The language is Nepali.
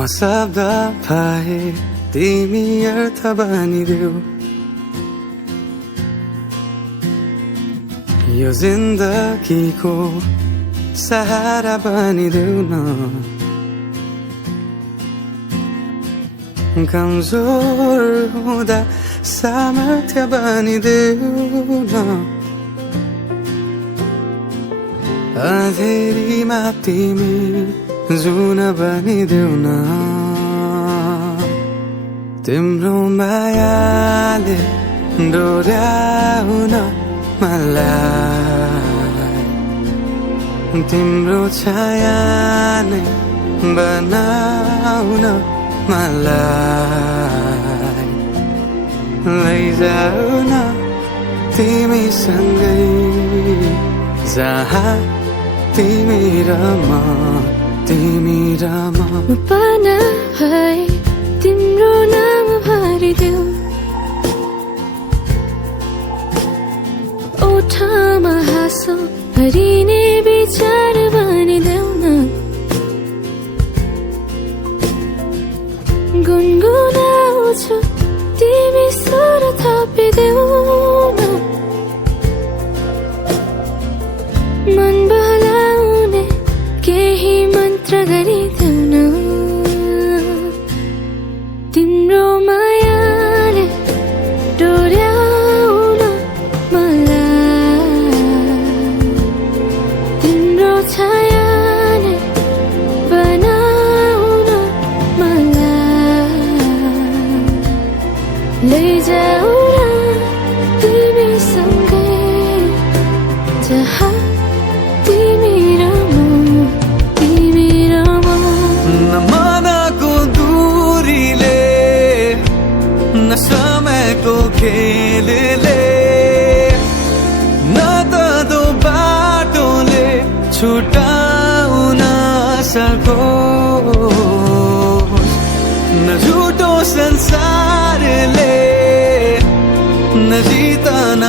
म शब्द पाए तिमी अर्थ बनिदेऊ यो जिन्दगीको सहारा बनिदेऊ न कमजोर हुँदा सामर्थ्य बनिदेऊ न अँधेरीमा तिमी जुन बनिदेऊ न तिम्रो मायाले डोर्याउन मलाई तिम्रो छाया नै बनाउन मलाई लैजाऊ न तिमीसँगै जहाँ तिमी र म पाना है तिम्रो नाम भरिदेऊ ओठमा हाँसो भरिने विचार बनिदेऊ न गुनगुनाउँछु तिमी स्वर थपिदेऊ न मन बहलाउने केही मन्त्र गरिदेऊ न तिम्रो मायाले डोर्याउन मलाई तिम्रो छाया नै बनाउन मलाई लैजाऊ न तिमीसँगै जहाँ तिमी र म न मनको दूरीले न समयको खेलले न त दो बाटोले छुटाउन सकोस् न झुटो संसारले न जितन